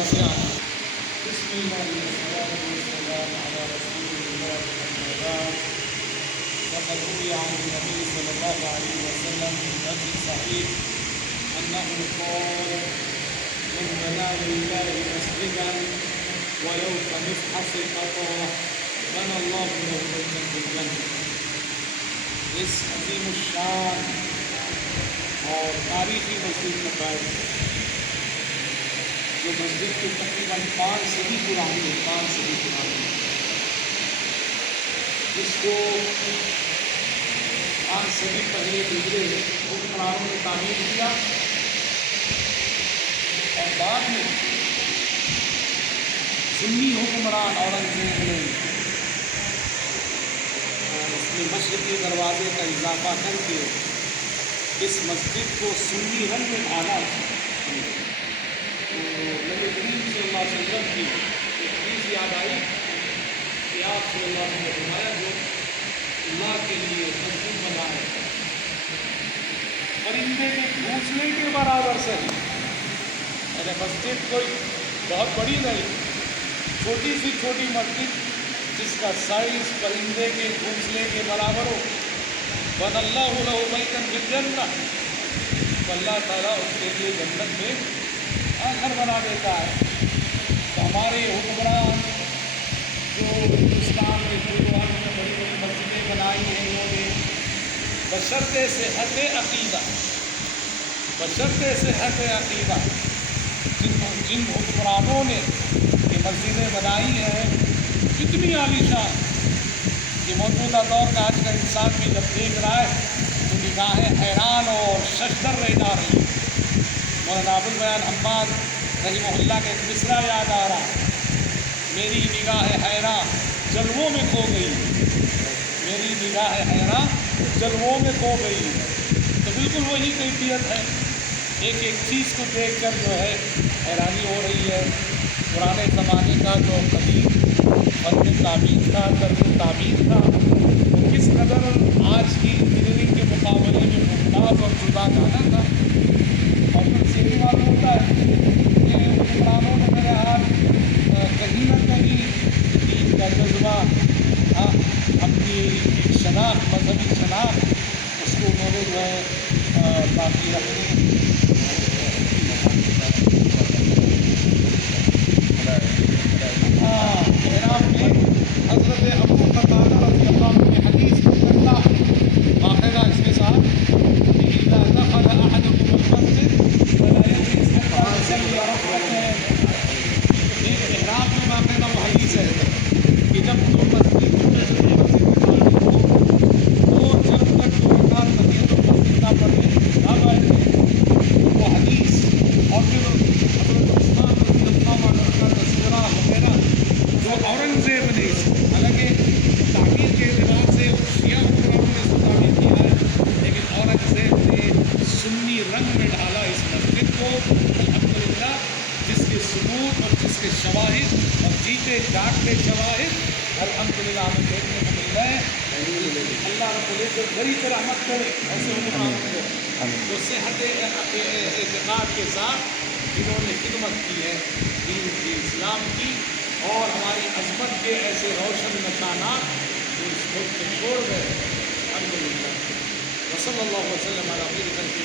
وسعنا. بسم الله والصلاة والسلام على رسول الله أما بعد. فقد روي عن النبي صلى الله عليه وسلم في حديث صحيح أنه قال: من بنى لله مسجدا ولو كمفحص القطرة بنى الله له بيتا في الجنة. اس عظیم الشان اور تاریخی مسجد کا قائد جو مسجد کی تقریباً 5 صدی پرانی ہے، 5 صدی پرانی، جس کو 5 صدی پہلے گزرے حکمرانوں نے تعمیر کیا اور بعد میں سنی حکمران اورنگزیب نے اس میں مشرقی دروازے کا اضافہ کر کے اس مسجد کو سنی رنگ میں ڈھالا. تو نبی کریم صلی اللہ علیہ وسلم کی ایک چیز یاد آئی کہ آپ صلی اللہ علیہ وسلم نے فرمایا جو اللہ کے لیے مسجد بنائے پرندے کے گھونسلے کے برابر سے ہی، یعنی مسجد کوئی بہت بڑی نہیں، چھوٹی سی چھوٹی مسجد جس کا سائز پرندے کے گھونسلے کے برابر ہو، بن اللہ لہ بیتا فی الجنہ، تو اللہ تعالیٰ اس کے لیے جنت میں گھر بنا دیتا ہے. تو ہمارے حکمران جو ہندوستان میں بڑی بڑی مسجدیں بنائی ہیں انہوں نے بشرط صحت عقیدہ جن حکمرانوں نے یہ مسجدیں بنائی ہیں اتنی عالیشان کہ موجودہ دور کا آج کا انسان بھی جب دیکھ رہا ہے تو نگاہیں حیران اور ششدر رہ جا رہی ہیں. مولانا ابوالبیان حماد رحمہ اللہ کا ایک مصرع یاد آ رہا ہے: میری نگاہ حیران جلووں میں کھو گئی، میری نگاہ حیران جلووں میں کھو گئی. تو بالکل وہی کیفیت ہے، ایک ایک چیز کو دیکھ کر جو ہے حیرانی ہو رہی ہے. پرانے زمانے کا جو قدیم فن تعمیر تھا، طرز تعمیر تھا، وہ کس قدر آج کی انجینئرنگ کے مقابلے میں ممتاز اور جدا جانا تھا. اور پھر سے بھی معلوم ہوتا ہے کہ حکمرانوں نے میرے ہاتھ کہیں نہ کہیں دین کا جذبہ، اپنی شناخت، مذہبی شناخت، اس کو انہوں نے جو ہے باقی رکھنی. حضرت ابو قتادہ رضی اللہ عنہ کی حدیث اللہ باقاعدہ اس کے ساتھ کہ اذا دخل احدكم المسجد فلا يجلس حتى يصلي ركعتين. ایک احرام میں باقاعدہ وہ حدیث ہے کہ جب تم مسجد میں تو جب تک 2 رکعت تحیۃ المسجد نہ پڑھیں نہ بیٹھیں. وہ حدیث اور پھر حضرت عثمان رضی اللہ عنہ کا تذکرہ وغیرہ جو اورنگزیب نے، حالانکہ تعمیر کے اعتبار سے شیعہ حکمرانوں نے اس کو تعمیر کیا ہے، لیکن اورنگزیب نے سنی رنگ میں ڈھالا اس مسجد کو. الحمدللہ جس کے ثبوت اور جس کے شواہد اور جیتے جاگتے شواہد الحمدللہ ہمیں دیکھنے کو مل رہے ہیں. اللہ رب العزت بڑی رحمت کرے ایسے حکمرانوں کو جو صحت اعتقاد کے ساتھ جنہوں نے خدمت کی ہے دین کی، اسلام کی، اور ہماری عظمت کے ایسے روشن نشانات جو اس ملک میں چھوڑ گئے. الحمدللہ وصلی اللہ وسلم علی خیر خلق